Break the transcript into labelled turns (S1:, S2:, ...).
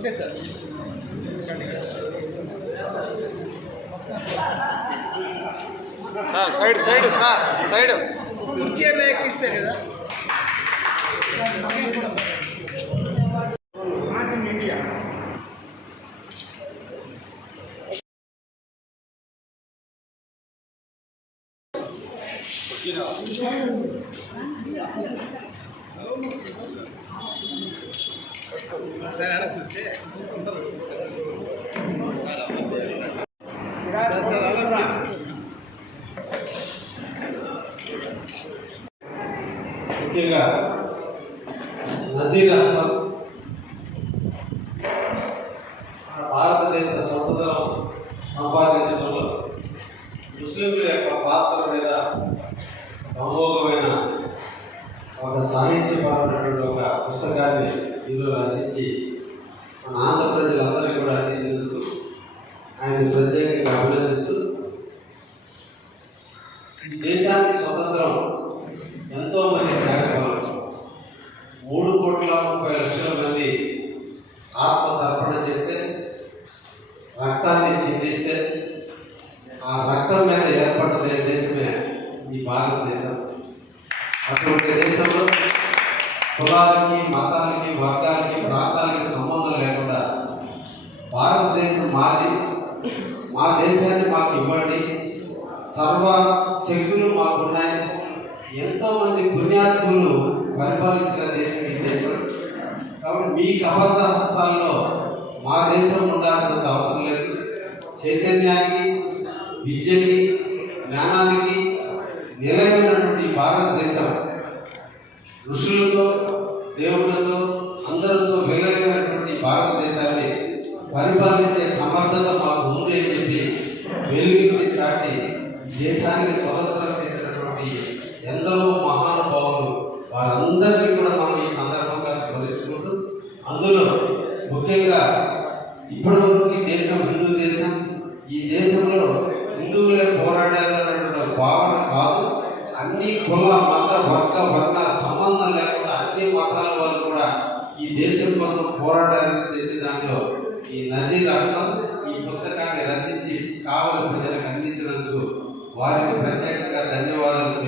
S1: Okay sir sir side side sir side
S2: కుర్చీ అన్న ఎక్కిస్తే కదా Yeah.
S3: ముఖ్యంగా నజీర్ అహ్మద్ మన భారతదేశ స్వతంత్రం సంపాదించడంలో ముస్లింల యొక్క పాత్ర మీద అమోఘమైన ఒక సాహిత్యపరమైనటువంటి పుస్తకాన్ని ఇందులో రచించి మన ఆంధ్ర ప్రజలందరికీ కూడా అందించేందుకు ఆయన ప్రత్యేకంగా అభినందిస్తూ దేశానికి స్వతంత్రం ఎంతో మంది త్యాగపరులు మూడు కోట్ల ముప్పై లక్షల మంది ఆత్మతర్పణ చేస్తే రక్తాన్ని చిందిస్తే ఆ రక్తం మీద ఏర్పడిన దేశమే ఈ భారతదేశం. అటువంటి దేశంలో కులాలకి మతాలకి వర్గాలకి ప్రాంతాలకి సంబంధం లేకుండా భారతదేశం మాది మా దేశాన్ని మాకు ఇవ్వండి. సర్వ శక్తులు మాకున్నాయి. ఎంతోమంది పుణ్యాత్ములు పరిపాలించిన దేశం ఈ దేశం. కాబట్టి మీకు అబద్ధ హస్తాల్లో మా దేశం ఉండాల్సినంత అవసరం లేదు. చైతన్యానికి విద్యకి జ్ఞానానికి నిలయమైనటువంటి భారతదేశం ఋషులు పరిపాలించే సమర్థత మాకు ఉంది అని చెప్పి వెలుగుని చాటి దేశానికి స్వతంత్రం చేసినటువంటి ఎందరో మహానుభావులు వారందరినీ కూడా మనం ఈ సందర్భంగా స్మరించుకుంటూ అందులో ముఖ్యంగా ఇప్పటివరకు ఈ దేశం హిందూ దేశం ఈ దేశంలో హిందువులే పోరాడాలన్నటువంటి భావన కాదు. అన్ని కుల మత వర్గ వర్ణ సంబంధం లేకుండా అన్ని మతాల వారు కూడా ఈ దేశం కోసం పోరాడాలని చేసే దాంట్లో ఈ నజీర్ అహ్మద్ ఈ పుస్తకాన్ని రచించి కావలసిన ప్రజలకు అందించినందుకు వారికి ప్రత్యేకంగా ధన్యవాదాలు